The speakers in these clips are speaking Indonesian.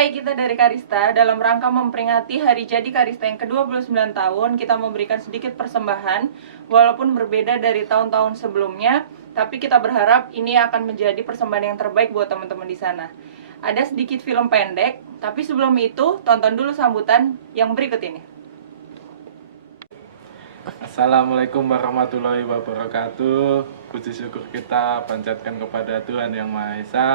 Hai, kita dari Karista. Dalam rangka memperingati hari jadi Karista yang ke-29 tahun, kita memberikan sedikit persembahan, walaupun berbeda dari tahun-tahun sebelumnya, tapi kita berharap ini akan menjadi persembahan yang terbaik buat teman-teman di sana. Ada sedikit film pendek, tapi sebelum itu, tonton dulu sambutan yang berikut ini. Assalamualaikum warahmatullahi wabarakatuh. Puji syukur kita panjatkan kepada Tuhan Yang Maha Esa.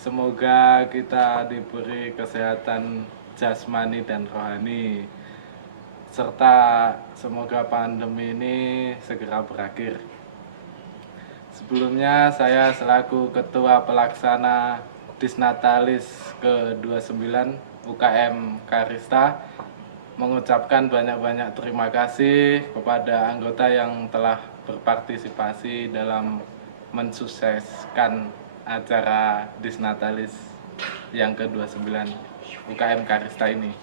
Semoga kita diberi kesehatan jasmani dan rohani, serta semoga pandemi ini segera berakhir. Sebelumnya saya selaku Ketua Pelaksana Disnatalis ke-29 UKM Karista mengucapkan banyak-banyak terima kasih kepada anggota yang telah berpartisipasi dalam mensukseskan acara Disnatalis yang ke-29 UKM Karista ini.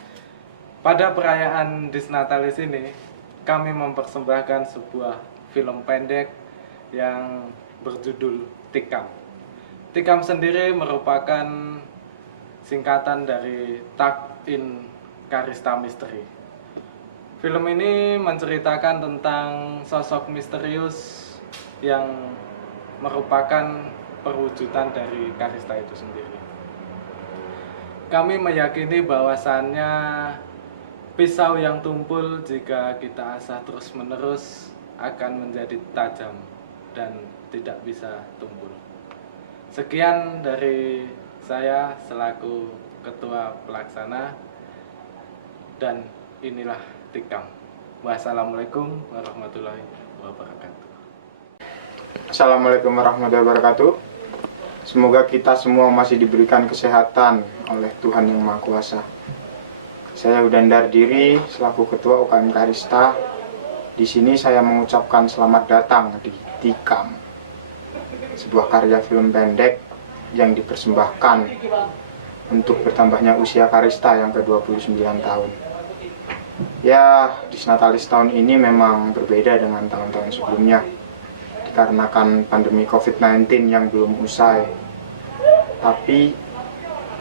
Pada perayaan Disnatalis ini, kami mempersembahkan sebuah film pendek yang berjudul Tikam. Tikam sendiri merupakan singkatan dari Tuck in Karista Misteri. Film ini menceritakan tentang sosok misterius yang merupakan perwujudan dari Karista itu sendiri. Kami meyakini bahwasannya pisau yang tumpul jika kita asah terus-menerus akan menjadi tajam dan tidak bisa tumpul. Sekian dari saya selaku Ketua Pelaksana, dan inilah Tikam. Wassalamualaikum warahmatullahi wabarakatuh. Assalamualaikum warahmatullahi wabarakatuh. Semoga kita semua masih diberikan kesehatan oleh Tuhan Yang Maha Kuasa. Saya Udandar Diri selaku Ketua UKM Karista. Di sini saya mengucapkan selamat datang di Tikam, sebuah karya film pendek yang dipersembahkan untuk bertambahnya usia Karista yang ke-29 tahun. Ya, Disnatalis tahun ini memang berbeda dengan tahun-tahun sebelumnya dikarenakan pandemi COVID-19 yang belum usai. Tapi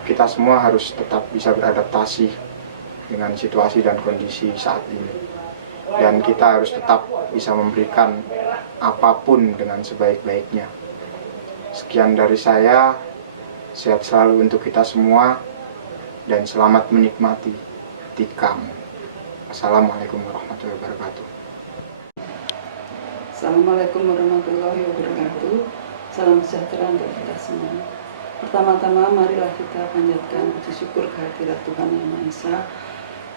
kita semua harus tetap bisa beradaptasi dengan situasi dan kondisi saat ini. Dan kita harus tetap bisa memberikan apapun dengan sebaik-baiknya. Sekian dari saya, sehat selalu untuk kita semua, dan selamat menikmati Tikam. Assalamualaikum warahmatullahi wabarakatuh. Assalamualaikum warahmatullahi wabarakatuh. Salam sejahtera untuk kita semua. Pertama-tama marilah kita panjatkan puji syukur kehadirat Tuhan Yang Maha Esa,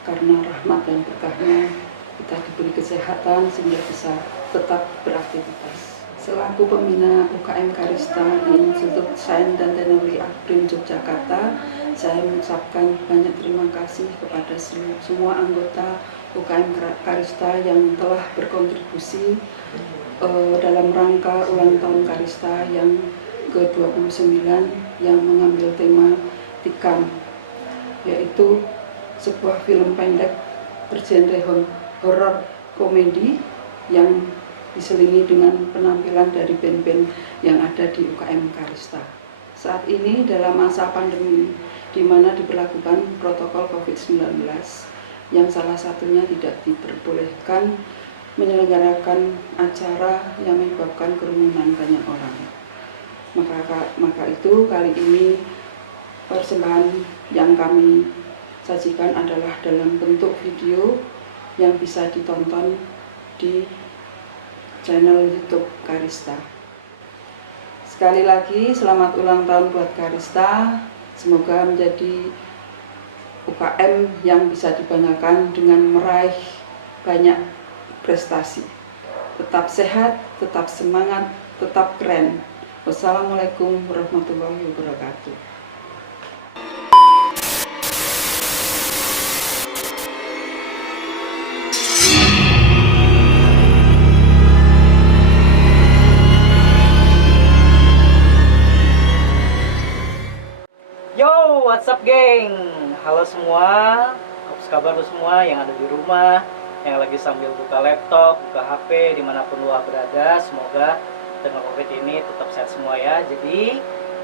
karena rahmat dan berkahnya kita diberi kesehatan sehingga bisa tetap beraktivitas. Selaku pembina UKM Karista di Institut Sains dan Teknologi Akbrin Yogyakarta, saya mengucapkan banyak terima kasih kepada semua anggota UKM Karista yang telah berkontribusi dalam rangka ulang tahun Karista yang ke-29 yang mengambil tema Tikam, yaitu sebuah film pendek bergenre horor komedi yang diselingi dengan penampilan dari band-band yang ada di UKM Karista. Saat ini dalam masa pandemi di mana diberlakukan protokol COVID-19 yang salah satunya tidak diperbolehkan menyelenggarakan acara yang menyebabkan kerumunan banyak orang. Maka itu kali ini persembahan yang kami sajikan adalah dalam bentuk video yang bisa ditonton di channel YouTube Karista. Sekali lagi selamat ulang tahun buat Karista. Semoga menjadi UKM yang bisa dibanggakan dengan meraih banyak prestasi. Tetap sehat, tetap semangat, tetap keren. Wassalamualaikum warahmatullahi wabarakatuh. Yo, what's up geng? Halo semua, apa kabar lu semua yang ada di rumah, yang lagi sambil buka laptop, buka HP, dimanapun lu berada. Semoga dengan COVID ini tetap sehat semua ya. Jadi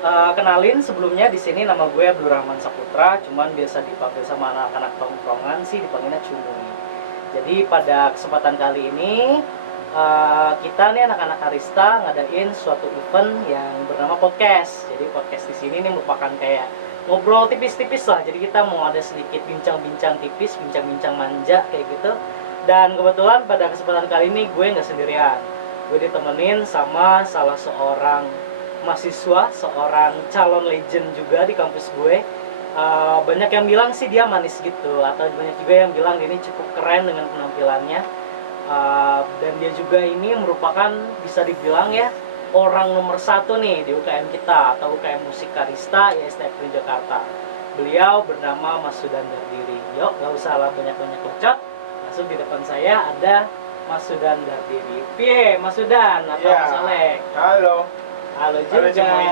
Kenalin sebelumnya di sini nama gue Abdul Rahman Saputra, cuman biasa dipanggil sama anak-anak tongkrongan sih dipanggilnya Cumui. Jadi pada kesempatan kali ini kita nih anak-anak Karista ngadain suatu event yang bernama podcast. Jadi podcast di sini nih merupakan kayak ngobrol tipis-tipis lah. Jadi kita mau ada sedikit bincang-bincang tipis, bincang-bincang manja kayak gitu. Dan kebetulan pada kesempatan kali ini gue nggak sendirian. Gue ditemenin sama salah seorang mahasiswa, seorang calon legend juga di kampus gue. Banyak yang bilang sih dia manis gitu, atau banyak juga yang bilang dia ini cukup keren dengan penampilannya. Dan dia juga ini merupakan bisa dibilang ya orang nomor 1 nih di UKM kita atau UKM Musik Karista ISTF Jakarta. Beliau bernama Mas Sudan Dardiri. Yuk, gak usah lah banyak-banyak bacot. Langsung di depan saya ada Mas Sudan Dardiri. Pie, Mas Sudan atau Ya. Mas Alek. Halo. Halo Halo, juga. Cimoy.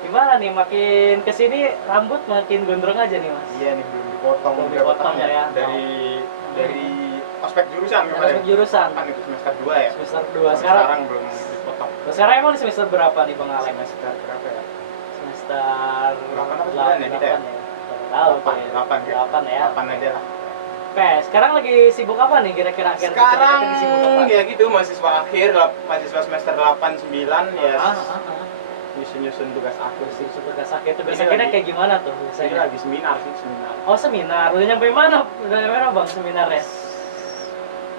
Gimana nih makin kesini rambut makin gondrong aja nih Mas? Iya nih belum dipotong. Belum berapa dipotong tahun ya. Dari ospek jurusan Masuk kemarin. jurusan Kan itu semester 2 ya. semester 2 Sampai sekarang. belum dipotong. Sekarang emang di semester berapa nih Bang Alek? Semester berapa ya? Semester 8 apa 9 ya, kita ya? Tahu 8 ya. 8 ya. 8 aja lah. Oke, sekarang lagi sibuk apa nih kira-kira akhir Sekarang lagi sibuk apa? ya gitu mahasiswa akhir, mahasiswa semester 8 9 ya. Nyusun tugas akhir sih. Tugas akhir tugas Ini akhirnya lagi- kayak gimana tuh Saya biasanya? lagi seminar sih, seminar. Oh seminar, udah nyampe mana? Udah nyampe mana Bang seminarnya?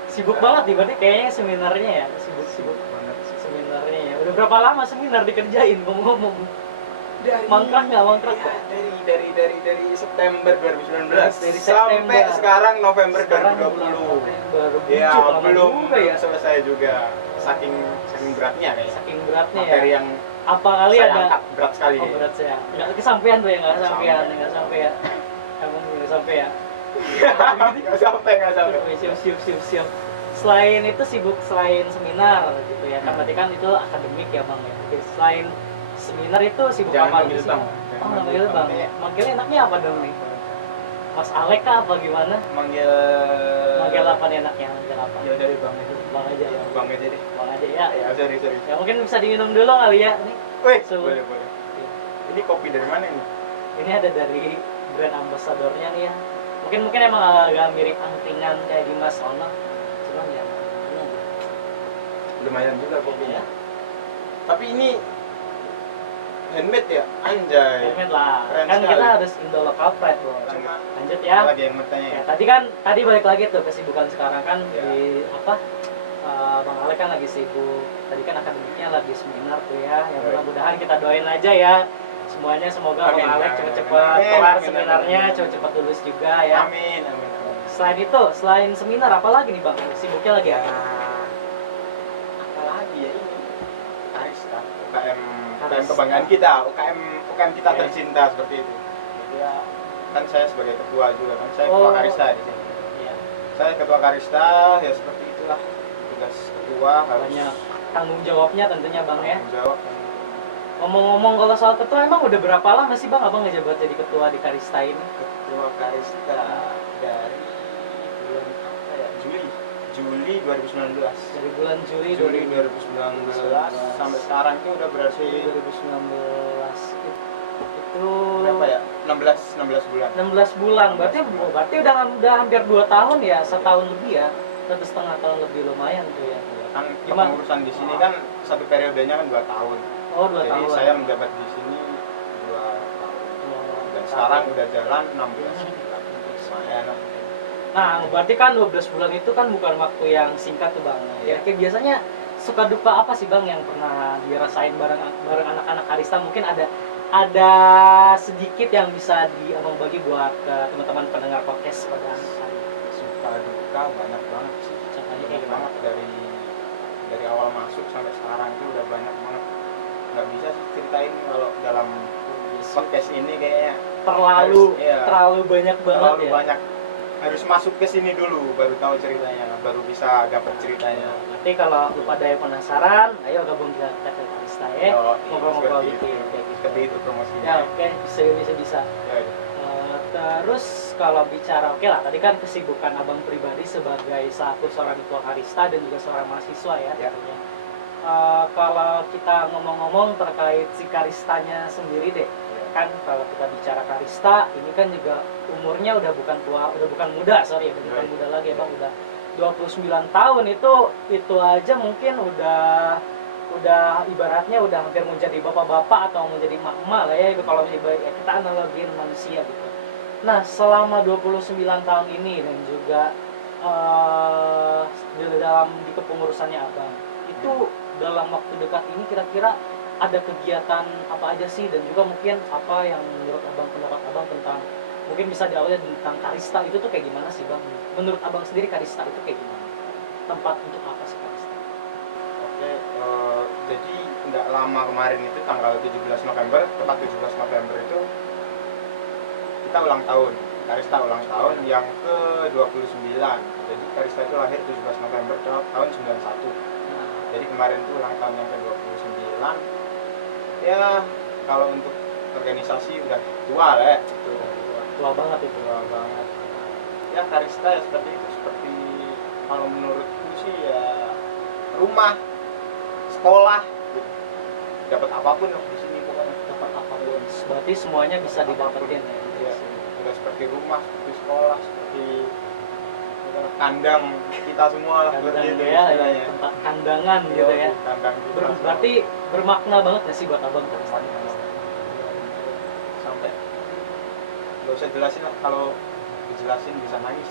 Sibuk banget nih berarti kayaknya seminarnya ya, sibuk banget sih. seminarnya ya. Udah berapa lama seminar dikerjain ngomong-ngomong? Mangkrak nggak mangkrak kok? Dari September 2019 Dari sampai September. sekarang November Sekarang 2020. baru Ya, muncul, lama belum juga ya. selesai juga. Saking beratnya kayaknya. Saking beratnya Materi ya. yang Apa kali saya ada? angkat berat sekali. Oh berat saya. Nggak kesampean tuh ya, nggak Nggak kesampean, sampai. nggak sampai ya. Emang nggak sampai ya. Nggak sampai. Oke, siap. Selain itu sibuk selain seminar gitu ya. Kan berarti kan itu akademik ya Bang ya. Oke, selain seminar itu sibuk Jangan apa manggil gitu sih? Bang. Oh, Jangan manggil Bang. Iya. Manggilnya enaknya apa dong nih? Mas Alek kah apa gimana? Manggil Manggil apa nih enaknya? Manggil apa? Ya dari Bang aja. Bang aja ya. Bang aja deh. Bang aja ya. Ya, sorry. Ya mungkin bisa diminum dulu kali ya. Nih. Wih, So- boleh. Ini kopi dari mana ini? Ini ada dari brand ambasadornya nih ya. Mungkin emang agak mirip angkringan kayak di Mas Ono. Cuman ya. ini aja. Lumayan juga kopinya. Ya. Tapi ini handmade ya? Anjay. Handmade lah. Keren Kan sekali. kita harus Indo local pride, Bro. Cuma Lanjut ya. lagi yang bertanya Ya, ya. tadi balik lagi tuh kesibukan sekarang kan Ya. di apa? Bang Alek kan lagi sibuk. Tadi kan akademiknya lagi seminar tuh ya. Yang Baik. mudah-mudahan kita doain aja ya. Semuanya semoga Amin. Bang Alek cepet-cepet Amin. kelar Amin. seminarnya, Amin. cepet-cepet lulus juga ya. Amin. Selain itu, selain seminar apa lagi nih Bang? Sibuknya lagi Ya, apa? apalagi ya ini Karista, UKM Karista. kebanggaan kita, UKM kita Oke. tercinta seperti itu. Ya, kan saya sebagai ketua juga kan, saya Oh. ketua Karista di sini. Iya. Saya ketua Karista, ya seperti itulah tugas ketua harus Banyak tanggung jawabnya tentunya Bang ya. tanggung jawab. Ngomong-ngomong kalau soal ketua emang udah berapa lama sih Bang Abang ngejabat jadi ketua di Karista ini? Ketua Karista dari bulan apa ya? Juli 2019. Dari bulan Juli Juli 2019 sampai sekarang itu udah berarti 2019 itu berapa ya? 16 bulan. 16 bulan. Berarti udah hampir 2 tahun ya, setahun lebih ya. 1,5 tahun lebih lumayan tuh ya. Kan Gimana? kepengurusan di sini kan satu periodenya kan 2 tahun. Oh, 2 Jadi tahun. saya menjabat di sini 2 tahun. Dan sekarang udah jalan 16 bulan. Lumayan lah. Nah, berarti kan 12 bulan itu kan bukan waktu yang singkat tuh Bang. Kira-kira biasanya suka duka apa sih Bang yang pernah dirasain bareng anak-anak Karista? Mungkin ada sedikit yang bisa Abang bagi buat teman-teman pendengar podcast pada hari. Suka duka banyak banget sih. Contohnya kayak Banyak gimana? banget dari awal masuk sampai sekarang itu udah banyak banget. Nggak bisa sih ceritain kalau dalam podcast ini kayaknya Terlalu Harus, iya. terlalu banyak banget terlalu ya. banyak. Harus masuk ke sini dulu baru tahu ceritanya, baru bisa dapat ceritanya. Nanti kalau lu pada yang penasaran, ayo gabung kita ke Karista ya. Yo, Ngobrol-ngobrol seperti gitu. itu. Kayak gitu. Seperti itu promosinya. Ya oke, bisa. Ya, ya. Terus kalau bicara oke lah, tadi kan kesibukan Abang pribadi sebagai selaku seorang ketua Karista dan juga seorang mahasiswa ya. Ya. tentunya. kalau kita ngomong-ngomong terkait si Karistanya sendiri deh, kan kalau kita bicara Karista ini kan juga umurnya udah bukan tua, udah bukan muda, sorry, udah bukan muda lagi ya Bang, udah 29 tahun. Itu aja mungkin udah ibaratnya udah hampir mau jadi bapak-bapak atau mau jadi emak-emak lah ya, kalau kita analogiin manusia gitu. Nah, selama 29 tahun ini dan juga di kepengurusannya Abang, itu dalam waktu dekat ini kira-kira ada kegiatan apa aja sih, dan juga mungkin apa yang menurut Abang, pendapat Abang tentang, mungkin bisa diawali tentang Karista itu tuh kayak gimana sih Bang? Menurut Abang sendiri Karista itu kayak gimana? Tempat untuk apa sih Karista? Oke, jadi nggak lama kemarin itu tanggal 17 November, tepat 17 November itu kita ulang tahun. Karista ulang tahun yang ke-29. Jadi Karista itu lahir 17 November tahun 91. Jadi kemarin itu ulang tahun yang ke-29. Ya, kalau untuk organisasi udah tua lah ya. Tua banget itu. Tua banget. Ya, Karista ya seperti itu. Seperti kalau menurutku sih ya rumah, sekolah, gitu. Dapat apapun di sini pokoknya. Dapat apapun. Berarti semuanya bisa didapetin ya. Ya, udah seperti rumah, seperti sekolah, seperti kandang kita semua lah, Kandang gitu ya, istilahnya. tempat kandangan gitu ya. Kandang kita semua. Berarti bermakna banget nggak sih buat Abang Karista? Sampai nggak usah jelasin lah, kalau dijelasin bisa nangis.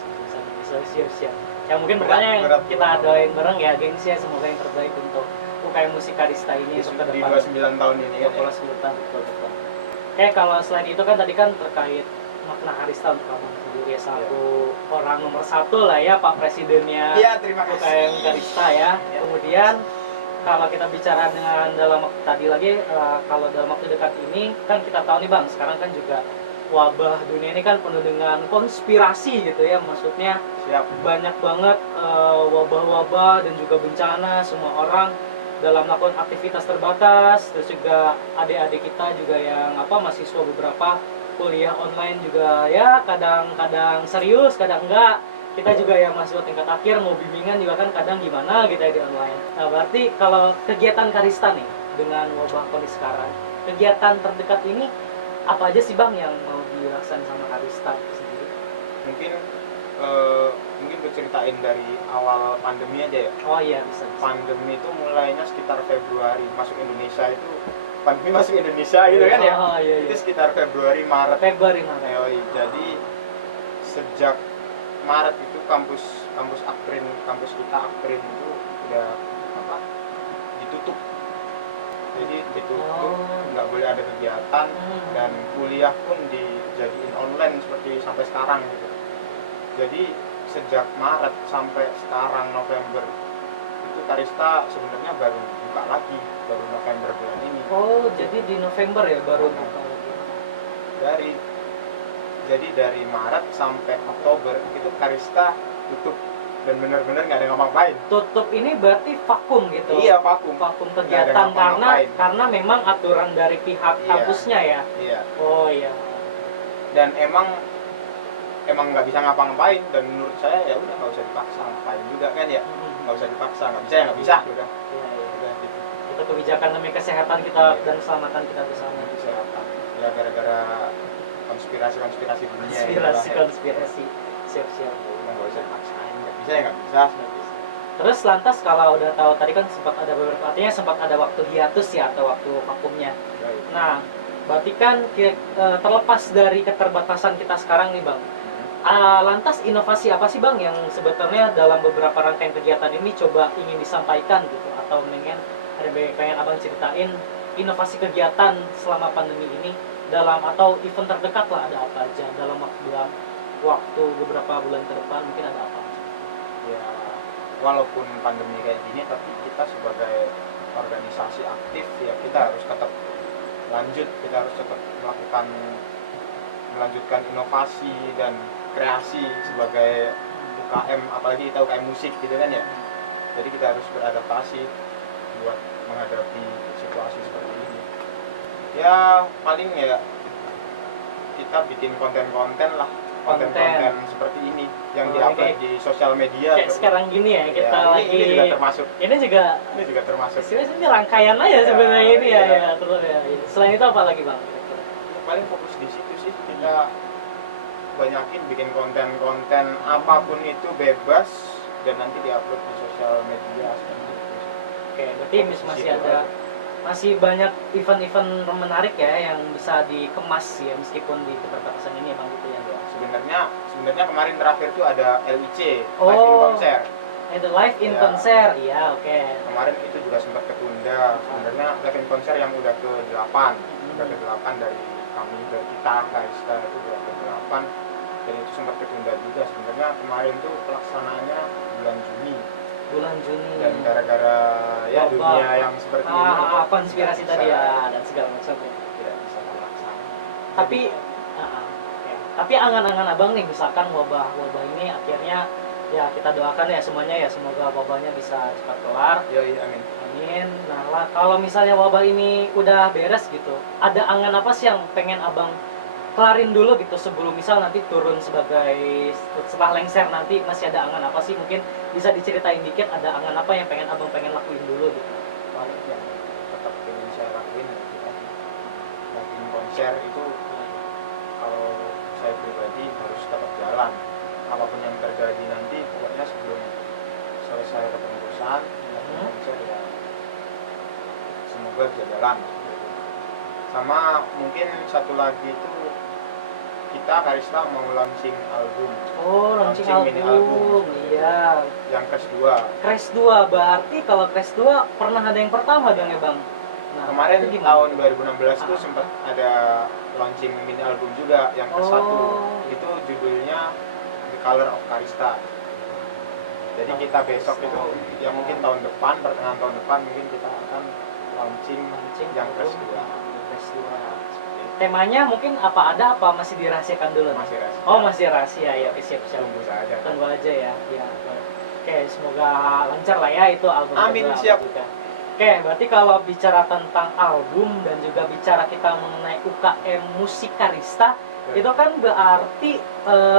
Bisa siap-siap. Ya mungkin Berat, pokoknya yang berat. kita doain bareng ya gengs ya, semoga yang terbaik untuk UKM Musik Karista ini untuk ke Di depan. 29 tahun ini kan ya. 29 tahun, betul. Kalau selain itu kan tadi kan terkait makna Karista untuk Abang sendiri ya, selaku orang nomor 1 lah ya, Pak Presidennya Iya, terima UKM kasih. Karista ya. Kemudian kalau kita bicara dengan dalam waktu tadi lagi, kalau dalam waktu dekat ini kan kita tahu nih Bang, sekarang kan juga wabah dunia ini kan penuh dengan konspirasi gitu ya, maksudnya Siap. banyak banget wabah-wabah dan juga bencana, semua orang dalam melakukan aktivitas terbatas, terus juga adik-adik kita juga yang mahasiswa beberapa kuliah online juga ya, kadang-kadang serius, kadang enggak. Kita juga yang mahasiswa tingkat akhir mau bimbingan juga kan kadang gimana gitu ya di online. Nah, berarti kalau kegiatan Karista nih dengan wabah kondisi sekarang, kegiatan terdekat ini apa aja sih Bang yang mau dilaksanakan sama Karista itu sendiri? Mungkin gue ceritain dari awal pandemi aja ya. Oh iya, bisa. Pandemi itu mulainya sekitar Februari, masuk Indonesia itu pandemi masuk Indonesia gitu kan ya. Oh iya, Itu sekitar Februari Maret. Februari Maret. Jadi sejak Maret itu kampus kita Akprin itu udah ditutup. Jadi ditutup, nggak boleh ada kegiatan, dan kuliah pun dijadiin online seperti sampai sekarang gitu. Jadi sejak Maret sampai sekarang November itu Karista sebenarnya baru buka lagi, baru November bulan ini. Oh, jadi di November ya baru buka lagi. Dari Maret sampai Oktober itu Karista tutup dan benar-benar nggak ada ngapa-ngapain. Tutup ini berarti vakum gitu. Iya, vakum. Vakum Nggak ada kegiatan ngapa-ngapain. karena memang aturan dari pihak Iya. kampusnya ya. Iya. Oh iya. Dan emang nggak bisa ngapa-ngapain, dan menurut saya ya udah nggak usah dipaksa, ngapain juga kan ya, nggak usah dipaksa, nggak bisa ya nggak bisa, udah Iya, iya. udah gitu. Itu kebijakan demi kesehatan kita dan keselamatan kita bersama. Kesehatan ya, gara-gara konspirasi dunia ya, Konspirasi. Siap-siap. udah nggak usah dipaksain, nggak bisa ya nggak bisa. Terus lantas kalau udah tahu tadi kan sempat ada beberapa, artinya sempat ada waktu hiatus ya atau waktu vakumnya. Nah, berarti kan terlepas dari keterbatasan kita sekarang nih Bang, lantas inovasi apa sih Bang yang sebetulnya dalam beberapa rangkaian kegiatan ini coba ingin disampaikan gitu, atau pengen Abang ceritain inovasi kegiatan selama pandemi ini dalam, atau event terdekat lah, ada apa aja dalam waktu beberapa bulan ke depan, mungkin ada apa aja? Ya, walaupun pandemi kayak gini, tapi kita sebagai organisasi aktif ya kita harus tetap lanjut, kita harus tetap melanjutkan inovasi dan kreasi sebagai UKM, apalagi kita UKM musik gitu kan ya. Jadi kita harus beradaptasi buat menghadapi situasi seperti ini. Ya paling ya kita bikin konten-konten lah konten-konten seperti ini yang Oh, diupload kayak- di sosial media. Kayak sekarang gini ya, kita Ya, lagi ini juga termasuk. ini juga Ini juga termasuk. istilahnya ini rangkaian aja Ya, sebenarnya ini ya, iya. ya terus ya. Selain itu apa lagi bang? Paling fokus di situ sih, kita banyakin bikin konten-konten apapun itu bebas dan nanti diupload di sosial media seperti itu. Oke, berarti Fokus di masih situ ada aja. masih banyak event-event menarik ya yang bisa dikemas ya meskipun di keterbatasan ini emang gitu ya. Sebenarnya kemarin terakhir tuh ada LIC, Oh. live in konser. Ada live in Ya. konser, iya oke. Kemarin itu juga sempat ketunda. Sebenarnya live in konser yang udah ke-8, udah ke-8 dari kami, dari kita Karista itu udah ke-8 dan itu sempat ketunda juga. Sebenarnya kemarin tuh pelaksanaannya bulan Juni Bulan Juni. dan gara-gara ya Wabah. dunia yang seperti ini konspirasi nggak tadi bisa- ya dan segala macam. tidak bisa terlaksana. Tapi oke. Tapi angan-angan abang nih misalkan wabah ini akhirnya ya kita doakan ya semuanya ya semoga wabahnya bisa cepat kelar. Ya, iya, amin. Amin. Nah lah, kalau misalnya wabah ini udah beres gitu, ada angan apa sih yang pengen abang kelarin dulu gitu sebelum misal nanti turun sebagai setelah lengser nanti masih ada angan apa sih, mungkin bisa diceritain dikit, ada angan apa yang abang pengen lakuin dulu gitu. Paling yang tetap ingin saya lakuin kita bikin konser itu kalau saya pribadi harus tetap jalan apapun yang terjadi nanti, pokoknya sebelum selesai kepengurusan konser ya semoga bisa jalan. Sama mungkin satu lagi itu kita Karista mau launching album Oh, launching Launching mini album. album. Iya. yang Crash 2. Crash 2 berarti kalau Crash 2 pernah ada yang pertama dong ya, Bang? Nah, Kemarin itu gimana? tahun 2016 itu sempat ada launching mini album juga yang ke-1. Oh. Itu judulnya The Color of Karista. Jadi kita besok itu ya mungkin tahun depan, pertengahan tahun depan mungkin kita akan launching yang album. Crash 2. Crash 2. Temanya mungkin ada apa masih dirahasiakan dulu? nih? Masih rahasia. Oh, masih rahasia ya. Siap. Tunggu saja. Tunggu aja ya. Ya. Oke, semoga lancar lah ya itu album. Amin, kedua siap. juga. Oke, berarti kalau bicara tentang album dan juga bicara kita mengenai UKM Musik Karista, itu kan berarti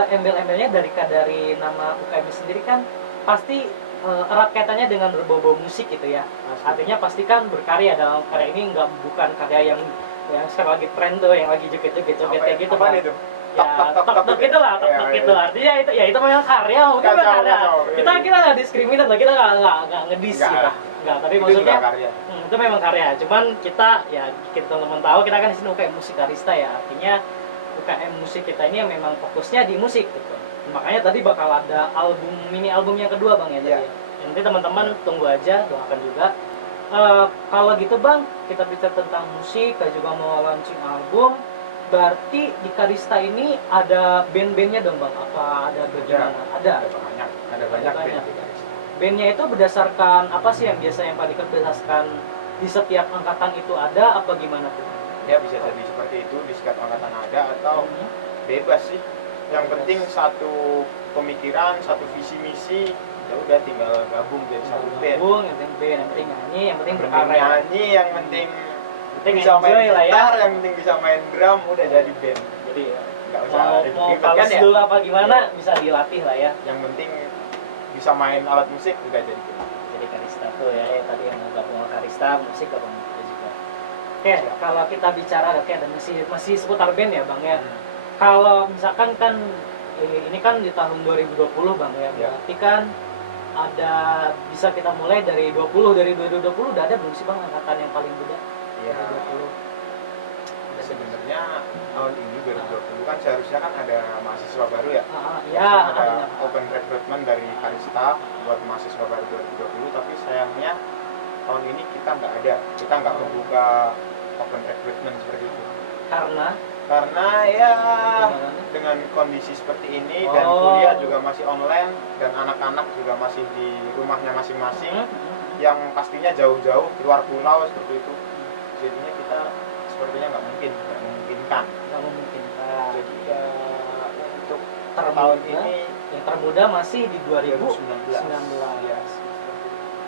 embel-embelnya dari nama UKM sendiri kan pasti erat kaitannya dengan berbau musik gitu ya. Artinya pasti kan berkarya dalam karya ini bukan karya yang sekarang lagi tren tuh, yang lagi joget-joget kayak gitu. Apaan Bang. itu? Ya, tok gitu lah, tok Ya, gitu. Artinya itu memang karya, mungkin Kacau, karya. kacau. Kita nggak diskriminat lah, kita nggak ngedis Nggak gitu. lah. Nggak, tapi Itu maksudnya juga karya. itu memang karya. Cuman kita teman-teman tahu kita kan di sini UKM Musik Karista ya. Artinya UKM musik kita ini yang memang fokusnya di musik gitu. Makanya tadi bakal ada mini album yang kedua Bang ya tadi. Iya. Nanti teman-teman tunggu aja, doakan juga. Kalau gitu Bang, kita bicara tentang musik, kita juga mau launching album. Berarti di Karista ini ada band-bandnya dong Bang? Apa ada bagaimana? Ada. Ada banyak banyak. band di Karista. Bandnya itu berdasarkan apa sih yang biasa yang Pak Dikert berdasarkan di setiap angkatan itu ada apa gimana tuh? Ya bisa jadi seperti itu, di setiap angkatan ada atau bebas sih. Yang penting satu pemikiran, satu visi misi, ya udah tinggal gabung jadi satu band. Gabung, yang penting band, yang penting nyanyi, yang penting Yang penting berkarya. nyanyi, yang penting Penting bisa main enjoy lah ya. gitar, yang penting bisa main drum, udah jadi band. Jadi Nggak usah mau ribet-ribet fals kan ya. dulu apa gimana bisa dilatih lah ya. Yang penting bisa main alat musik udah jadi band. Jadi Karista tuh ya, tadi yang gabung sama Karista, musik gabung musik juga. Oke, kalau kita bicara dan masih seputar band ya Bang ya. Kalau misalkan kan ini kan di tahun 2020 Bang ya, berarti kan ada bisa kita mulai dari 2020 udah ada belum sih Bang angkatan yang paling muda? Iya. 2020. Sebenarnya tahun ini 2020 kan seharusnya kan ada mahasiswa baru ya. Ya, Ada open recruitment dari Karista buat mahasiswa baru 2020, tapi sayangnya tahun ini kita nggak ada. Kita nggak membuka open recruitment seperti itu. Karena ya dengan kondisi seperti ini dan kuliah juga masih online dan anak-anak juga masih di rumahnya masing-masing yang pastinya jauh-jauh luar pulau seperti itu. Jadinya kita sepertinya nggak memungkinkan. Jadi ya untuk tahun ini yang termuda masih di 2019. 2019. Ya.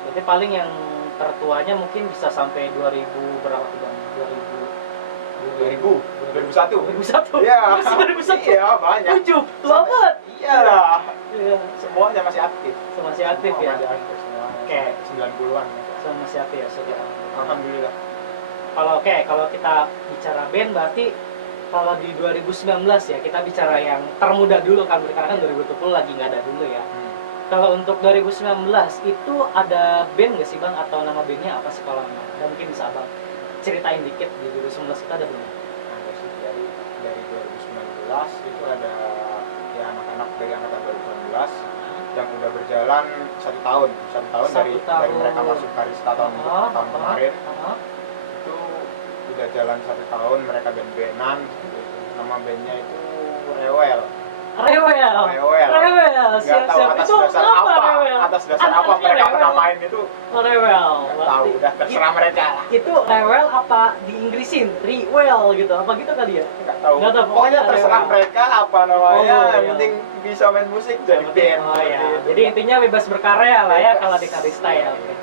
Berarti paling yang tertuanya mungkin bisa sampai 2000 berapa tuh Bang? 2000 2001. 2001. Iya. Masih 2001. Iya, banyak. 7. Tua banget. Iyalah. Iya. Semuanya masih aktif. Masih aktif Semua ya. Masih aktif semuanya. Oke. 90-an. Masih aktif ya saudara. Alhamdulillah. Kalau kita bicara band berarti kalau di 2019 ya kita bicara yang termuda dulu kan, karena kan 2020 lagi nggak ada dulu ya. Kalau untuk 2019 itu ada band nggak sih bang, atau nama bandnya apa sih kalau ada, mungkin bisa abang ceritain dikit di 2019 itu ada band? Ada sih dari 2019 itu ada ya anak-anak dari angkatan 2019 yang udah berjalan 1 tahun dari mereka masuk Karista tahun kemarin. Itu udah jalan 1 tahun mereka band-bandan. Nama bandnya itu Rewel. Nggak tahu atas Itu dasar apa, apa Rewel? atas dasar apa Artinya mereka Rewel. menamain itu Rewel. nggak tahu, udah terserah mereka lah. Itu Rewel apa di Inggrisin? Rewel gitu, apa gitu kali ya? Nggak tahu, Nggak tahu, pokoknya pokoknya terserah Rewel. mereka apa namanya, Oh, yang iya. penting bisa main musik jadi Oh band. ya, Gitu. jadi intinya bebas berkarya lah ya Bebas. kalau di Karista ya. Oke.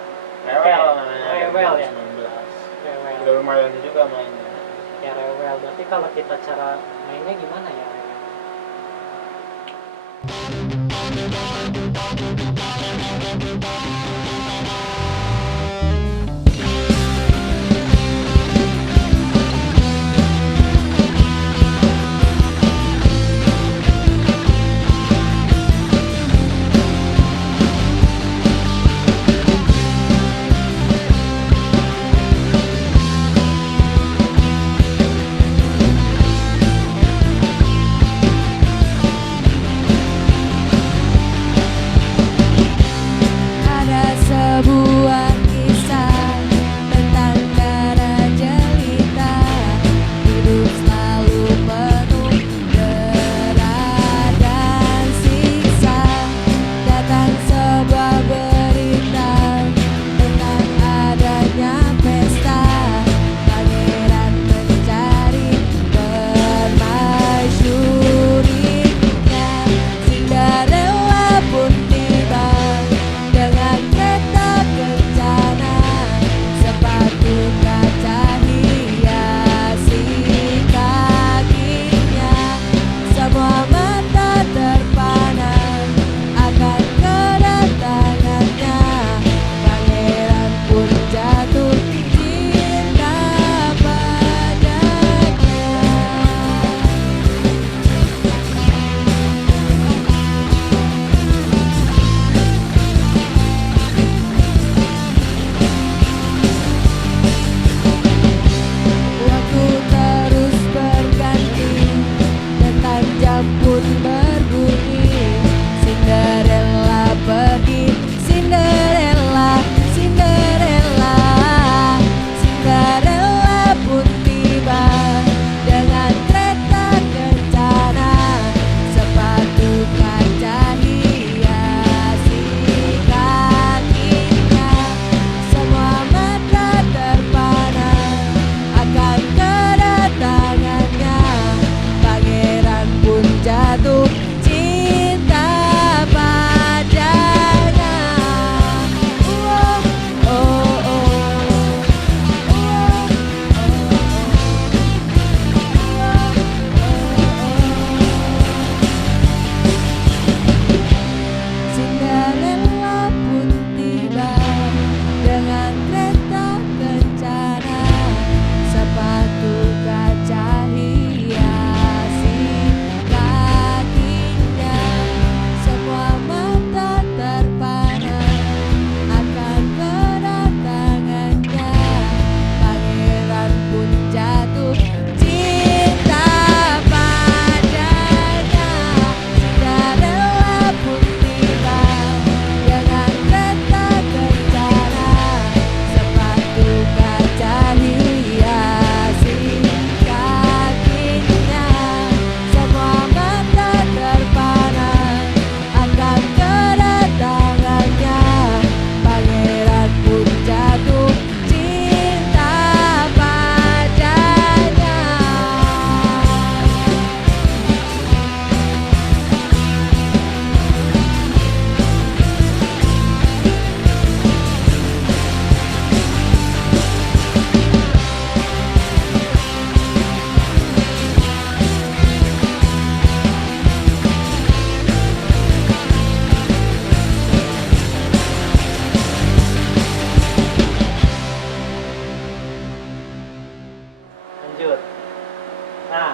Rewel Oke. namanya, Rewel ya. 2019. Rewel. Udah lumayan juga mainnya. Ya Rewel, berarti kalau kita cara mainnya gimana ya? Rewel? Ada Nah,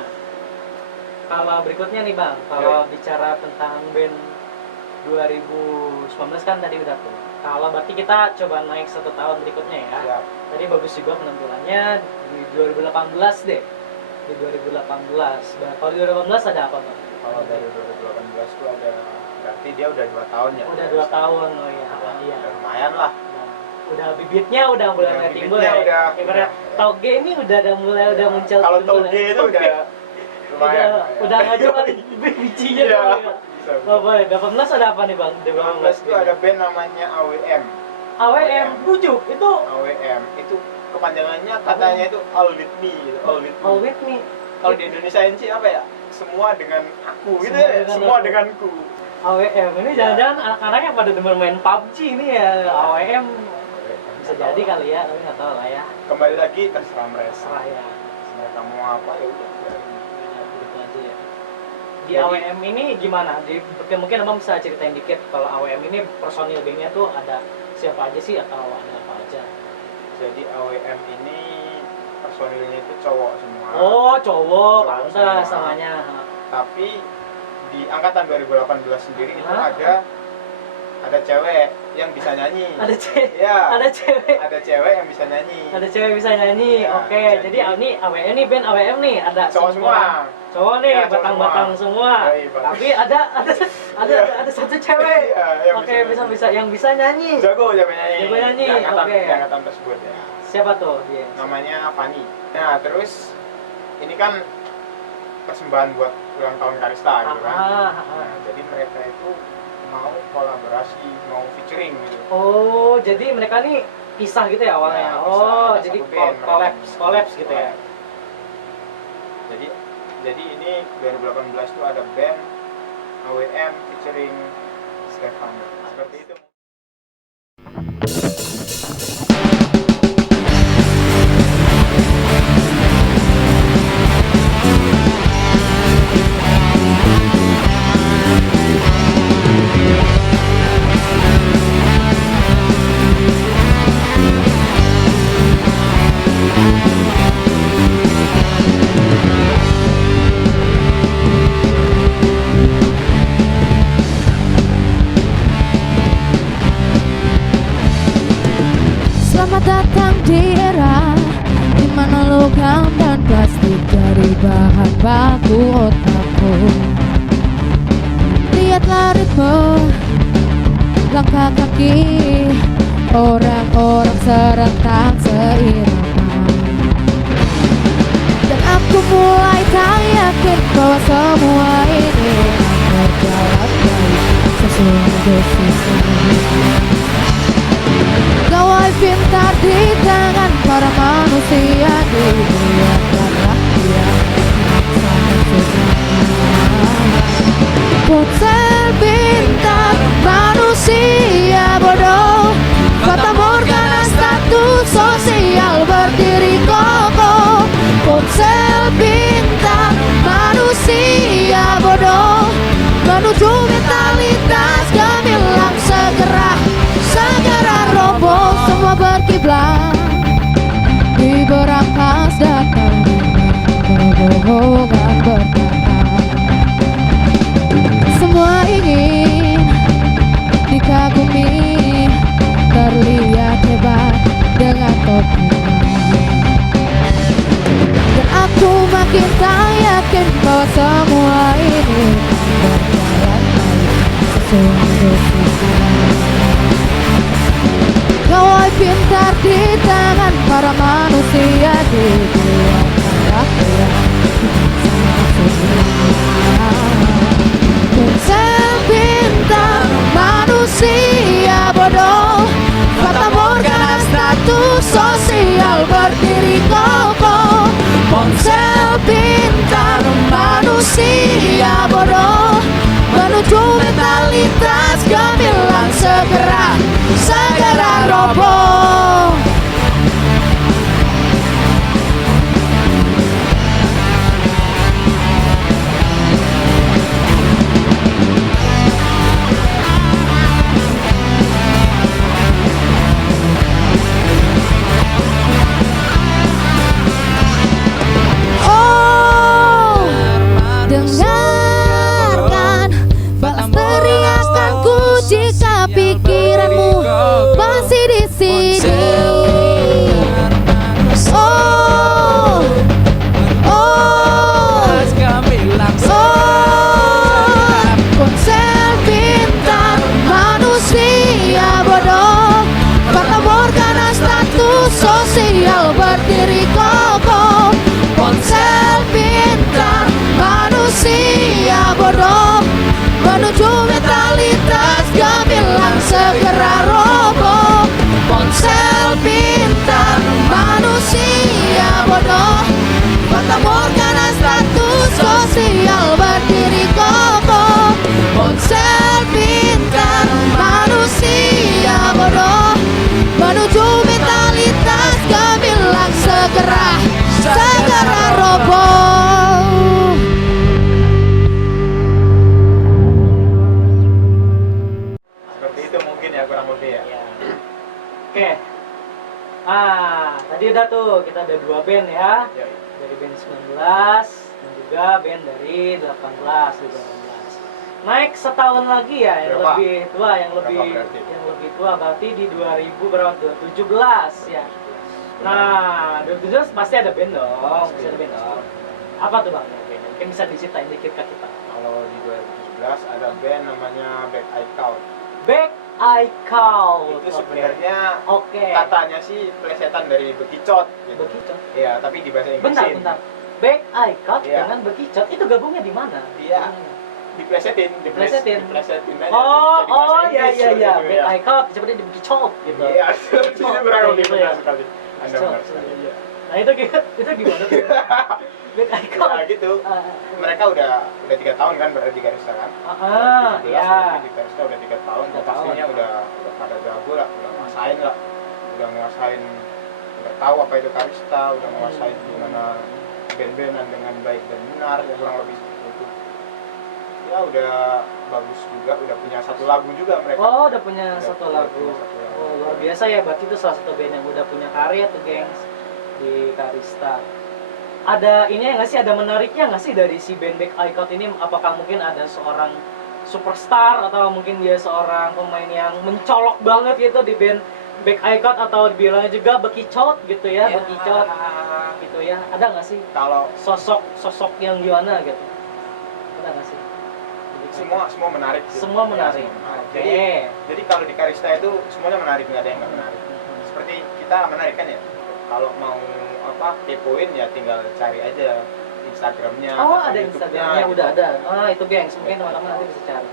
kalau berikutnya nih Bang, kalau bicara tentang band 2019 kan tadi udah tuh. Kalau berarti kita coba naik 1 tahun berikutnya ya. Siap. Tadi bagus juga penampilannya di 2018 deh. Di 2018. Nah, kalau di 2018 ada apa Bang? Kalau dari 2018 itu ada, berarti dia udah 2 tahun ya. Udah 2 tahun, oh iya. Iya. Udah lumayan lah. Nah, udah bibitnya udah mulai Udah timbul bibitnya ya. udah- Ibarat toge ini udah mulai udah muncul. Kalau timbul toge ya. itu udah lumayan. Udah nggak cuma bijinya Iya. doang ya. Oh, boleh. 18 ada apa nih Bang? 2018 itu ada band namanya AWM. AWM rujuk itu AWM itu kepanjangannya katanya itu All With Me gitu. All With Me. All With Me. Kalau di Indonesia sih apa ya? Semua dengan aku gitu Semua ya. dengan Semua aku. denganku. AWM ini Ya. jangan-jangan anak-anaknya pada demen main PUBG ini ya. AWM bisa jadi kali ya, tapi nggak tahu lah ya. Kembali lagi terserah mereka. Serah ya. Mereka mau apa ya udah. Begitu aja ya. Di Jadi- AWM ini gimana? Mungkin Abang bisa ceritain dikit kalau AWM ini personil bandnya tuh ada siapa aja sih atau ada apa aja? Jadi AWM ini personilnya itu cowok semua. Oh, cowok, Cowok pantas semua. namanya. Tapi di angkatan 2018 sendiri itu Hah? ada cewek yang bisa nyanyi. Ada cewek. Iya. Ada cewek. Ada cewek yang bisa nyanyi. Ada cewek bisa nyanyi. Ya, Oke, jadi ini AWM nih band AWM nih ada Cowok semua. Cowok nih, Ya, cowok batang-batang semua. Yoi, batang. Tapi ada satu cewek. Iya, yang Oke, bisa bisa yang bisa nyanyi. Jago nyanyi. Jago nyanyi, Di angkatan, oke. di angkatan tersebut ya. Siapa tuh dia? Namanya Fani. Nah, terus ini kan persembahan buat ulang tahun Karista gitu kan. Nah, jadi mereka itu mau kolaborasi, mau featuring gitu. Oh, jadi mereka nih pisah gitu ya awalnya. Ya, pisah. Oh, Ada jadi satu band kolaps gitu ya. Jadi ini 2018 itu ada band AWM featuring Stefan. Seperti itu. Selamat datang di era dimana logam dan plastik jadi bahan baku otakku. Lihatlah ritme langkah kaki orang-orang serentak seirama. Dan aku mulai tak yakin bahwa semua ini berjalan baik sesuai dosisnya. Gawai pintar di tangan para manusia dibuatkanlah dia sangat sederhana. Ponsel pintar manusia bodoh, fata morgana status sosial berdiri kokoh. Ponsel pintar manusia bodoh, menuju mentalitas gemilang segera roboh semua berkiblat di berangkas datang kebohongan bertahan. Semua ingin dikagumi, terlihat hebat dengan topinya. Dan aku makin tak yakin bahwa semua ini berjalan baik sesuai dosisnya. Gawai pintar di tangan para manusia dibuatkanlah dia sangat sederhana. Ponsel pintar manusia bodoh, fata morgana status sosial berdiri kokoh. Ponsel pintar manusia bodoh, menuju mentalitas gemilang segera roboh. Oh, kita ada 2 band ya. Ya. Dari band 19 dan juga band dari 18 di 18. Naik setahun lagi ya, yang Berapa? lebih tua, yang Berapa lebih berarti? tua berarti di 2017 ya. Nah, 2017 pasti ada band dong, pasti ada band dong. Apa tuh Bang? Mungkin bisa diceritain dikit ke kita. Kalau di 2017 ada band namanya Back Eye Count. Back Eye Count. Itu sebenarnya Oke. katanya sih plesetan dari bekicot gitu. Bekicot. Iya, tapi di bahasa Inggrisin. Bentar. Back Eye Count Iya. dengan bekicot itu gabungnya di mana? Iya. Diplesetin Diplesetin. diplesetin aja. Oh, jadi bahasa iya Inggris iya iya. gitu Back ya. Eye Count seperti di bekicot gitu. Iya, itu kurang lebih gitu benar ya. sekali. Anda Bekicot. benar sekali. Iya. Nah, itu gimana tuh? Back Eye Count. Ya gitu. Mereka udah 3 tahun kan berada di Garista kan. Ya. Di Garista udah 3 tahun. 3 tahun. Pastinya udah pada jago lah, udah nguasain lah. Udah nguasain, udah tahu apa itu Garista, udah nguasain gimana band-bandan dengan baik dan benar, ya kurang lebih seperti itu. Ya udah bagus juga, udah punya 1 lagu juga mereka. Oh, udah punya Udah satu punya lagu. satu lagu. Oh, luar biasa ya, berarti itu salah satu band yang udah punya karya tuh, gengs, di Karista. Ada ini nggak sih, ada menariknya nggak sih dari si band Back Eye Count ini? Apakah mungkin ada seorang superstar atau mungkin dia seorang pemain yang mencolok banget gitu di band Back Eye Count, atau dibilangnya juga bekicot gitu ya, bekicot gitu ya? Ada nggak sih Kalau sosok yang gimana gitu? Ada nggak sih? semua menarik sih. Semua menarik. Ya, semua menarik. Oke. Jadi kalau di Karista itu semuanya menarik, nggak ada yang nggak menarik. Seperti kita menarik kan ya. Kalau mau kepoin ya tinggal cari aja Instagramnya. Oh, atau ada YouTube-nya Instagramnya, gitu. udah ada. Ah, itu gengs, mungkin teman-teman nanti bisa cari.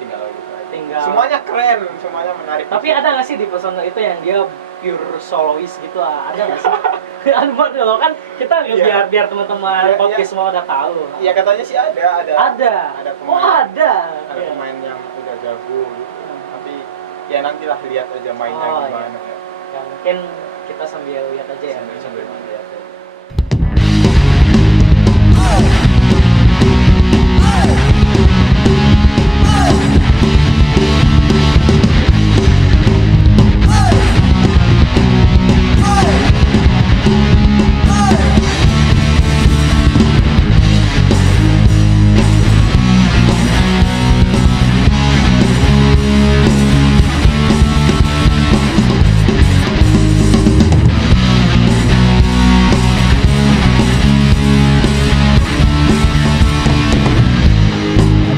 Tinggal gitu aja. Tinggal. Semuanya keren, semuanya menarik. Tapi ada nggak sih di personal itu yang dia pure soloist gitu? Ada nggak sih? Anu loh kan kita Iya. biar teman-teman Iya, podcast iya. semua udah tahu. Ya katanya sih ada. Ada. Ada Oh, pemain. ada. Ada Iya. pemain yang udah jago gitu. Tapi ya nantilah lihat aja mainnya Oh, gimana ya. Ya, mungkin kita sambil lihat aja ya. Sambil lihat aja.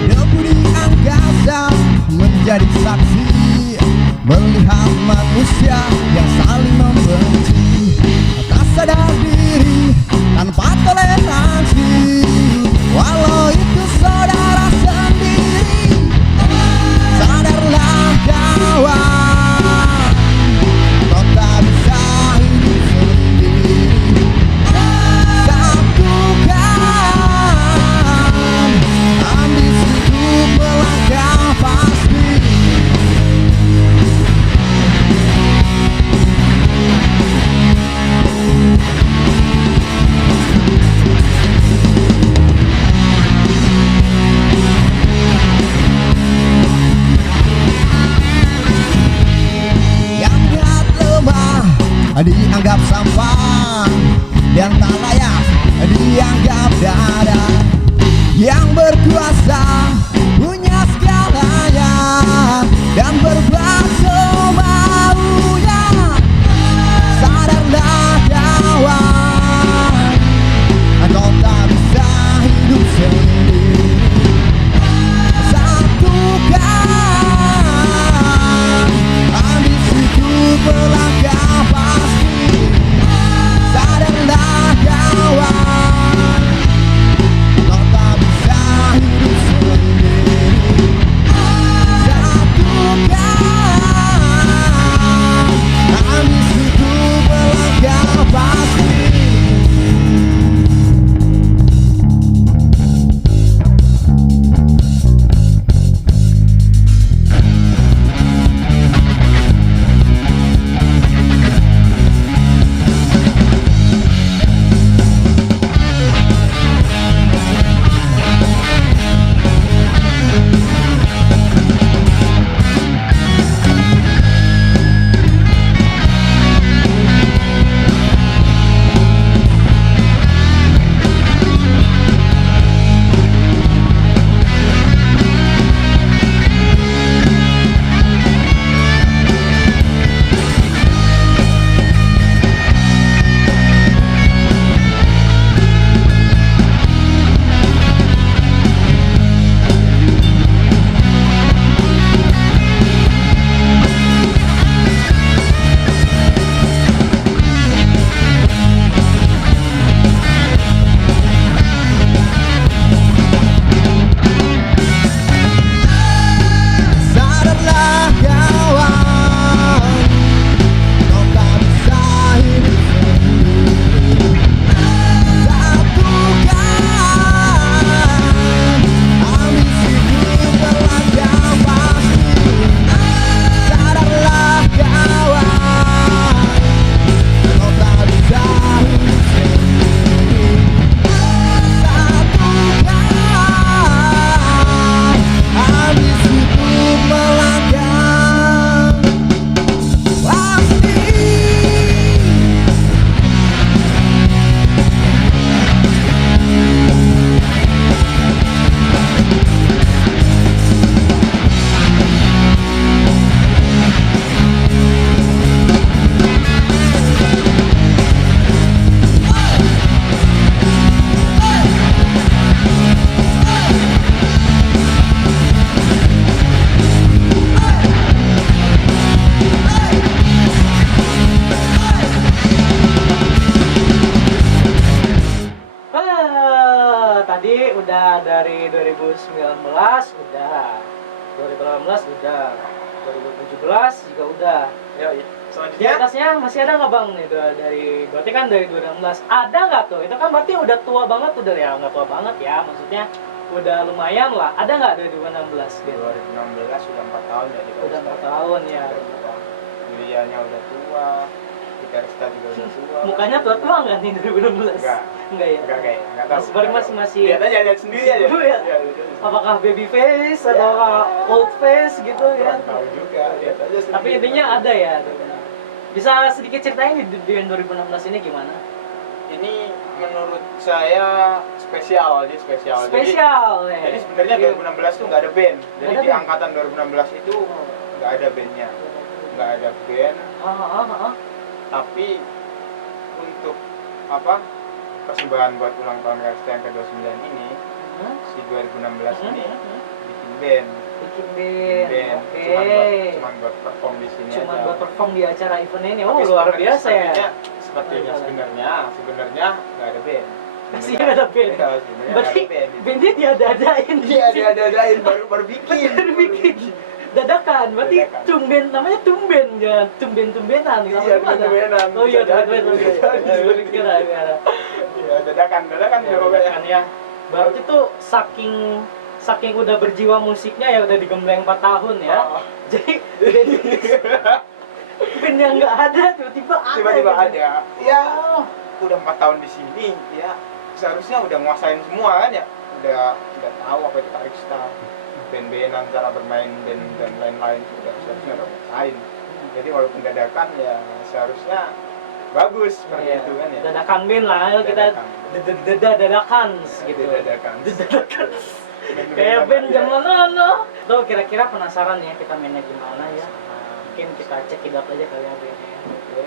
Debu di angkasa menjadi saksi, melihat manusia yang saling membenci, tak sadar diri tanpa toleransi. Walau itu saudara sendiri, sadarlah kawan, kau tak bisa hidup sendiri. Satukan ambisi untuk melangkah pasti. Yang berat lemah dianggap sampah, yang tak layak dianggap dada. Yang berkuasa punya segalanya dan berbahasa maunya. Sadarlah kawan, kau tak bisa hidup sendiri. Satukan ambisi untuk melangkah pasti. Sadarlah kawan, Jadi udah dari 2019 udah, 2018 udah, 2017 juga udah. Ya, Di selanjutnya atasnya masih ada nggak bang nih berarti kan dari 2016 ada nggak tuh? Itu kan berarti udah tua banget, udah ya nggak tua banget ya, maksudnya udah lumayan lah. Ada nggak dari 2016? 2016 sudah 4 tahun ya di Udah Karista. 4 tahun ya. Udah tua. Julianya udah tua, Gitarista juga udah tua. Mukanya tua-tua nggak nih 2016? Enggak. Enggak ya? Enggak kayak, enggak tahu. Masih Lihat aja, lihat sendiri aja. Iya. Iya, lihat sendiri. Apakah baby face atau old face gitu ya? Kurang tahu juga, lihat aja sendiri. Tapi intinya ada ya. Bisa sedikit ceritain di 2016 ini gimana? Ini menurut saya spesial. Spesial ya. Jadi sebenarnya 2016 tuh nggak ada band. Jadi Nggak ada di band? angkatan 2016 itu nggak ada bandnya, nggak ada band. Tapi untuk apa persembahan buat ulang tahun Karista yang ke-29 ini, si 2016 ini bikin band. Bikin band. Oke. Cuman buat perform di sini Cuma aja. buat perform di acara event ini. Tapi Oh, luar sebenarnya- biasa ya. Sepertinya sebenarnya nggak ada band. Masih nggak ada band? Iya, sebenarnya nggak Berarti ada band. bandnya diada-adain. Iya, diada-adain baru bikin. Baru bikin. Dadakan, berarti Dadakan. tumben, namanya tumben, jangan tumben-tumbenan. Iya, Gimana? tumben-tumbenan. Oh iya, Bisa jadi, tumben. bisa jadi. Kira. Iya, dadakan ya pokoknya. Dadakan ya. Berarti tuh saking udah berjiwa musiknya ya udah digembleng 4 tahun ya. Oh. Jadi band yang nggak ada tiba-tiba ada. Tiba-tiba gitu. ada. Ya, Oh. udah 4 tahun di sini, ya seharusnya udah nguasain semua kan ya. Udah tahu apa itu Karista, band-bandan, cara bermain band dan lain-lain seharusnya udah nguasain. Jadi walaupun dadakan ya seharusnya bagus seperti Iya. itu kan ya. Dadakan band lah, ayo kita Dadakan. dadakan gitu. Dadakan. Dadakan. Band-bandan Kayak band ya. zaman dulu. Tuh kira-kira penasaran ya kita mainnya gimana ya? Mungkin kita cek it out aja kali ya bandnya. Oke.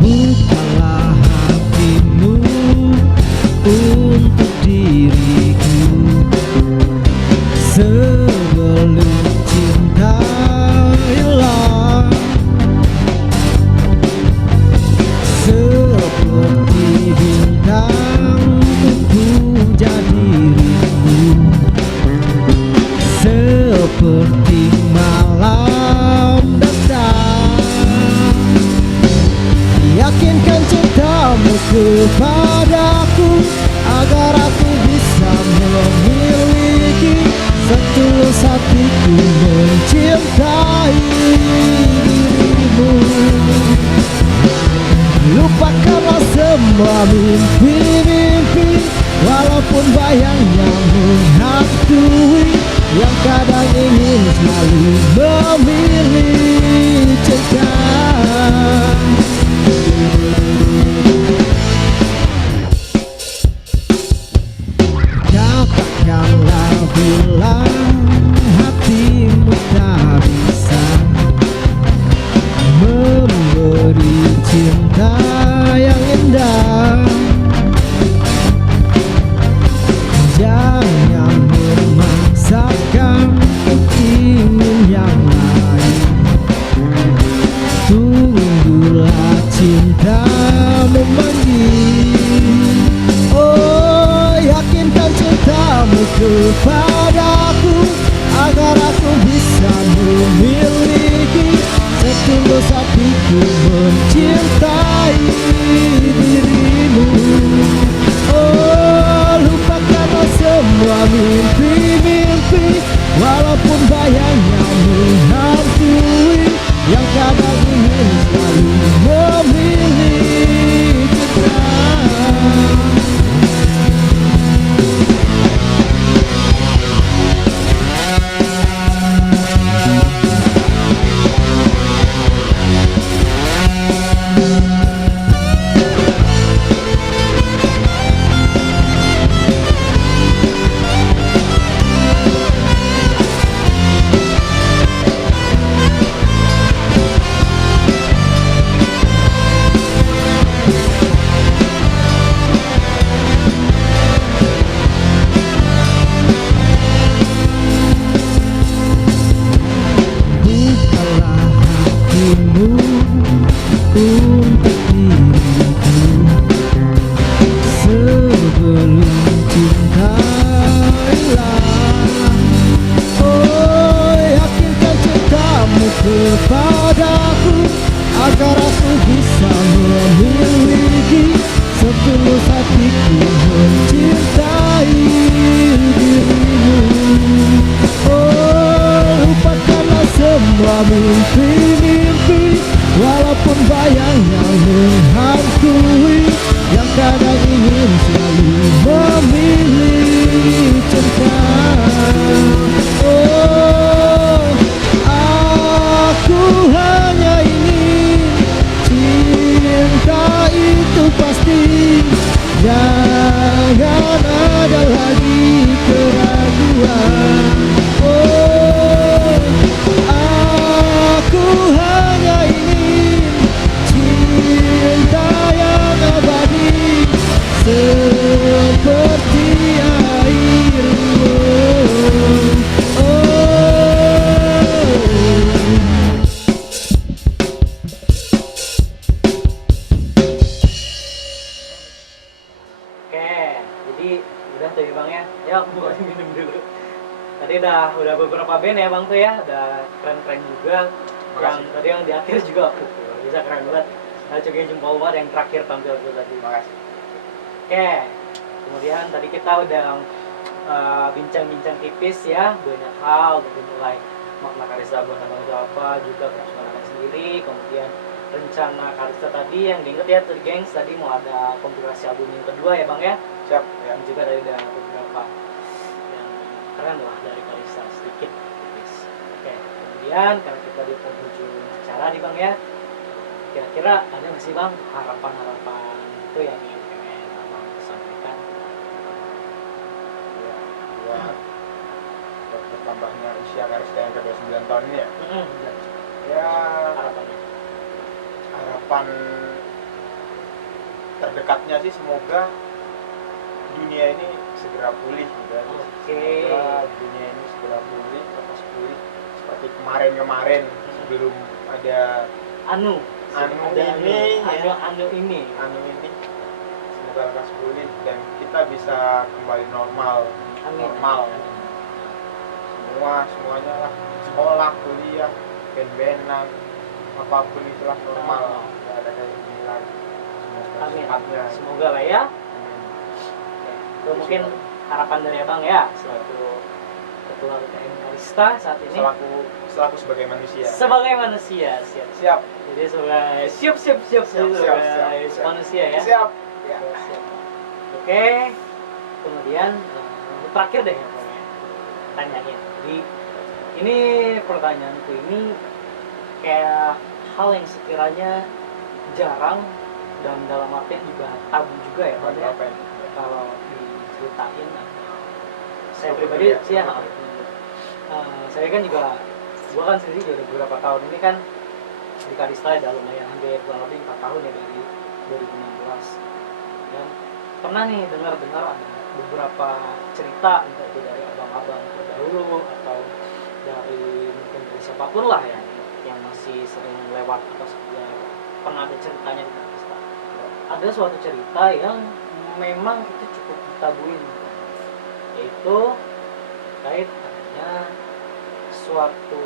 Bukalah hatimu untuk diriku sebelum cinta hilang, seperti bintang ku jadi rindu, seperti malam datang. Yakinkan cintamu kepadaku agar aku bisa memiliki setulus hatiku mencintai dirimu. Lupakanlah semua mimpi-mimpi, walaupun bayangnya menghantui, yang kadang ingin selalu memilih cinta. Katakanlah bila hatimu tak bisa memberi cinta yang indah. Jangan memaksakan ingin yang lain. Tunggulah cinta memanggil. Oh, yakinkan cintamu kepadaku agar aku bisa memiliki setulus hatiku mencintai dirimu. Oh, lupakanlah semua mimpi-mimpi, walaupun bayangnya menghantui, yang kadang ingin selalu memilih cinta. padaku agar aku bisa memiliki setulus hatiku mencintai dirimu. Oh, lupakanlah semua mimpi-mimpi, walaupun bayangnya menghantui, yang kadang ingin selalu memilih cinta. Oh, aku hanya ingin cinta itu pasti, jangan ada lagi keraguan. Oh, aku hanya ingin cinta yang abadi seperti air. Oke, jadi udah tuh ya Bang ya. Ya, aku boleh minum dulu. Tadi udah beberapa band ya Bang tuh ya, udah keren-keren juga. Yang tadi yang di akhir juga bisa keren banget. Nah, cobain jempol banget yang terakhir tampil tuh tadi. Makasih. Oke, kemudian tadi kita udah bincang-bincang tipis ya, banyak hal dari mulai makna Karista buat abang itu apa, juga perjalanan sendiri, kemudian rencana Karista tadi yang diinget ya tuh gengs, tadi mau ada kompilasi album yang kedua ya Bang ya. Siap ya. Dan juga tadi ada beberapa yang keren lah dari Karista sedikit tipis. Oke, kemudian karena kita di penghujung acara nih Bang ya, kira-kira ada nggak sih Bang harapan-harapan itu yang ingin pengen Abang sampaikan? Ya, buat bertambahnya usia Karista yang ke-29 tahun ini ya. Ya, Harapannya. harapan terdekatnya sih semoga dunia ini segera pulih gitu aja. Oke. Semoga dunia ini segera pulih, lekas pulih seperti kemarin-kemarin sebelum ada Anu ini semoga lekas pulih dan kita bisa kembali normal. Amin. Normal. Semuanya lah, sekolah, kuliah, band-bandan, apapun itulah normal. Nggak ada kayak gini lagi. Semoga Amin. secepatnya. Semoga lah ya. Amin. Itu mungkin harapan dari Abang ya selaku ketua UKM Karista saat ini. Selaku sebagai manusia. Sebagai manusia, siap. Siap. Jadi sebagai siap manusia ya. Siap. Ya. Siap. Oke. Kemudian terakhir deh yang pengen tanyain. Jadi ini pertanyaanku ini kayak hal yang sekiranya jarang dan dalam artian juga tabu juga ya Bang ya. Apa ya? Kalau diceritain saya pribadi sih ya saya kan juga gua kan sendiri juga udah beberapa tahun ini kan di Karista ya lumayan hampir kurang lebih 4 tahun ya dari 2016 dan pernah nih dengar ada beberapa cerita entah itu dari abang-abang terdahulu atau dari mungkin dari siapapun lah ya yang masih sering lewat atau ya, pernah ada ceritanya di Karista. Ada suatu cerita yang memang itu cukup ditabuin, yaitu terkait adanya suatu,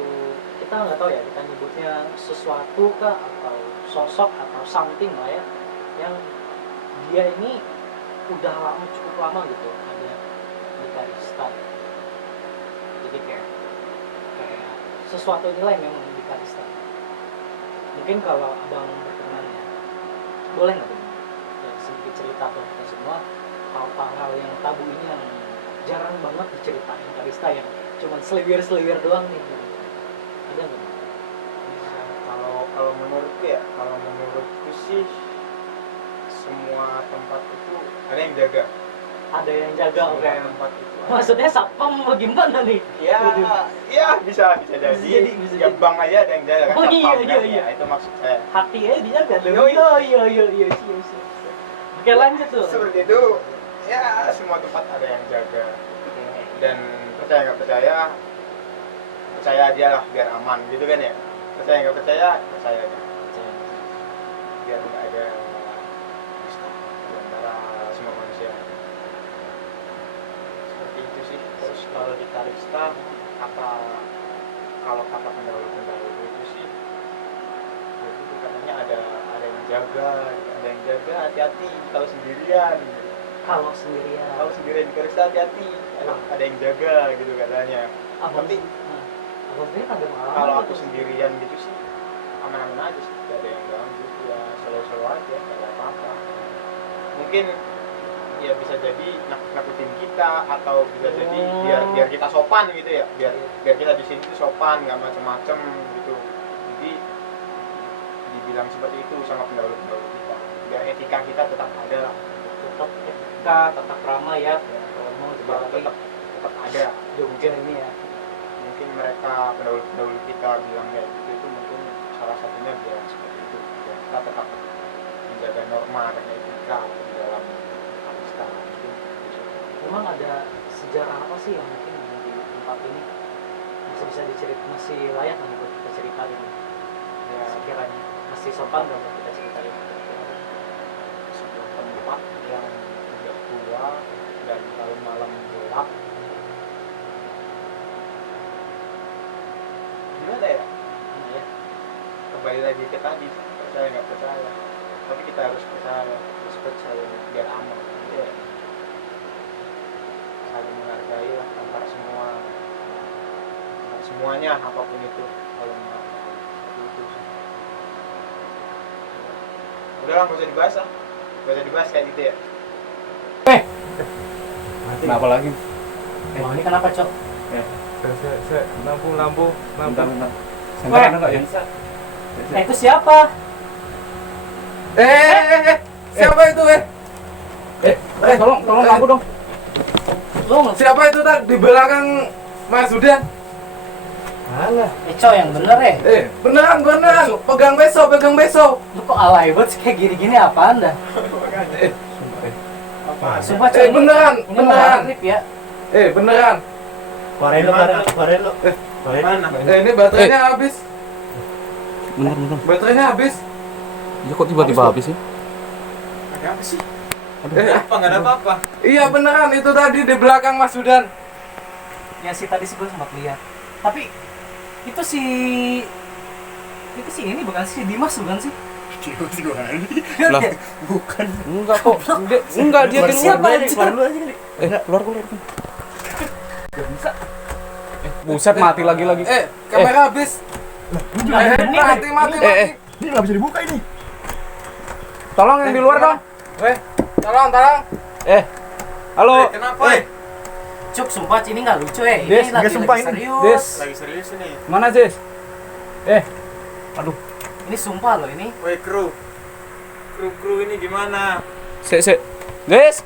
kita nggak tahu ya kita nyebutnya sesuatu kah atau sosok atau something lah ya, yang dia ini udah cukup lama gitu ada di Karista. Jadi kayak sesuatu inilah yang memang di Karista. Mungkin kalau abang berkenan ya, boleh nggak Bang? Ya, sedikit cerita buat kita semua hal-hal yang tabu ini yang jarang banget diceritain Karista yang cuman seliwir doang nih. Ada nggak? Kalau menurutku sih semua tempat itu ada yang jaga. Ada yang jaga, Semua oke. tempat itu. Maksudnya satpam bagaimana nih? Ya, Waduh. bisa jadi. Bisa Ya jadi. bank aja ada yang jaga kan. Oh, satpam iya, kan? iya. Ya, itu maksud saya. Hati aja dijaga dong. Yoi. Iya, siap. Oke, lanjut tuh. Seperti itu, ya semua tempat ada yang jaga. Dan percaya nggak percaya aja lah biar aman gitu kan ya. Percaya nggak percaya aja. Biar nggak ada dusta di antara semua manusia. Seperti itu sih. Terus kalau di Karista kalau kata pendahulu itu sih Pokoknya ada yang jaga, hati-hati kalau sendirian. Kalau sendirian. Kalau sendirian di Karista hati-hati, ada yang jaga gitu katanya. Tapi Abang sendiri ada pengalaman? kalau gitu? aku sendirian gitu sih aman-aman aja sih, gak ada yang ganggu, ya selalu aja, gak ada apa-apa. Mungkin ya bisa jadi nakutin kita atau bisa jadi biar kita sopan gitu ya, biar kita di sini tuh sopan, nggak macem-macem gitu. Jadi dibilang seperti itu sama pendahulu kita, biar etika kita tetap ada lah, Tetap etika, tetap ramah ya. Kalau mau tetap ada. Ya mungkin ini ya. Mungkin mereka pendahulu kita bilang kayak gitu, itu mungkin salah satunya biar seperti itu, biar kita tetap menjaga norma dan etika di dalam Karista. Memang ada sejarah apa sih yang mungkin di tempat ini bisa diceritakan, masih layak nggak buat kita ceritain? Ya sekiranya masih sopan nggak buat kita ceritain? Sebuah tempat yang udah tua dan kalau malam gelap, gimana ya? Ya. Kembali lagi ke tadi, percaya nggak percaya, tapi kita harus percaya biar aman. Ya. Saling menghargai lah antara semuanya apapun itu, kalau itu. Udah lah, nggak usah dibahas kayak gitu ya. Kenapa lagi? Wah ini kenapa cok? Saya lampu. Weh, itu siapa? Siapa itu tolong lampu dong. Siapa itu tak di belakang Mas Hudan? Alah, cok yang bener ya? Beneran, pegang beso. Lu kok alay banget sih kayak gini-gini apaan dah? Sumpah cok ini beneran. mengarip ya. Beneran. Keluarin lu. Mana? Ini baterainya habis. Bentar. Baterainya habis. Ya kok tiba-tiba habis sih? Ada apa sih? Nggak ada apa-apa. Iya beneran, itu tadi di belakang Mas Hudan. Ya sih tadi sih gue sempat lihat. Tapi itu si ini bukan si Dimas bukan sih? Lah, Bukan. enggak kok. Enggak dia di luar. Siapa aja? Keluar. Buset mati lagi. Kamera habis. Mati. Ini nggak bisa dibuka ini. Tolong yang di luar dong. Tolong. Halo. Kenapa? Cuk, sumpah ini nggak lucu ya. Ini Des, lagi sumpah ini. serius. Des, Lagi serius ini. mana Jess? Ini sumpah loh ini. Woi kru ini gimana? Sik. Jess.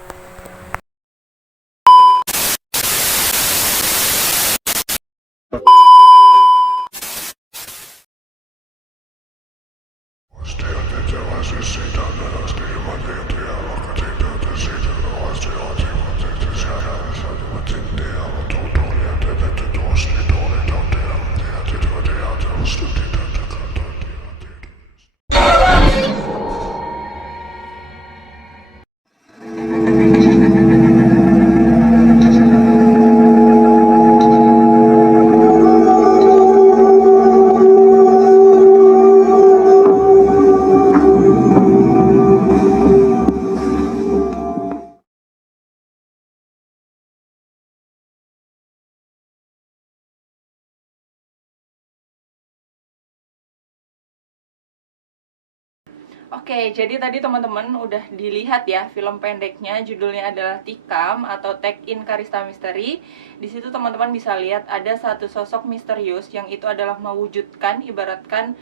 Oke, jadi tadi teman-teman udah dilihat ya film pendeknya, judulnya adalah Tikam atau Tag in Karista Misteri. Di situ teman-teman bisa lihat ada satu sosok misterius yang itu adalah mewujudkan, ibaratkan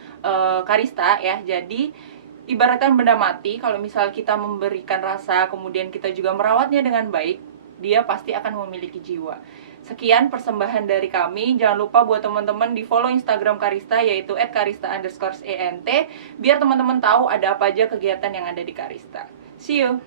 Karista ya. Jadi ibaratkan benda mati, kalau misal kita memberikan rasa, kemudian kita juga merawatnya dengan baik, dia pasti akan memiliki jiwa. Sekian persembahan dari kami. Jangan lupa buat teman-teman di follow Instagram Karista, yaitu @karista_ent, biar teman-teman tahu ada apa aja kegiatan yang ada di Karista. See you!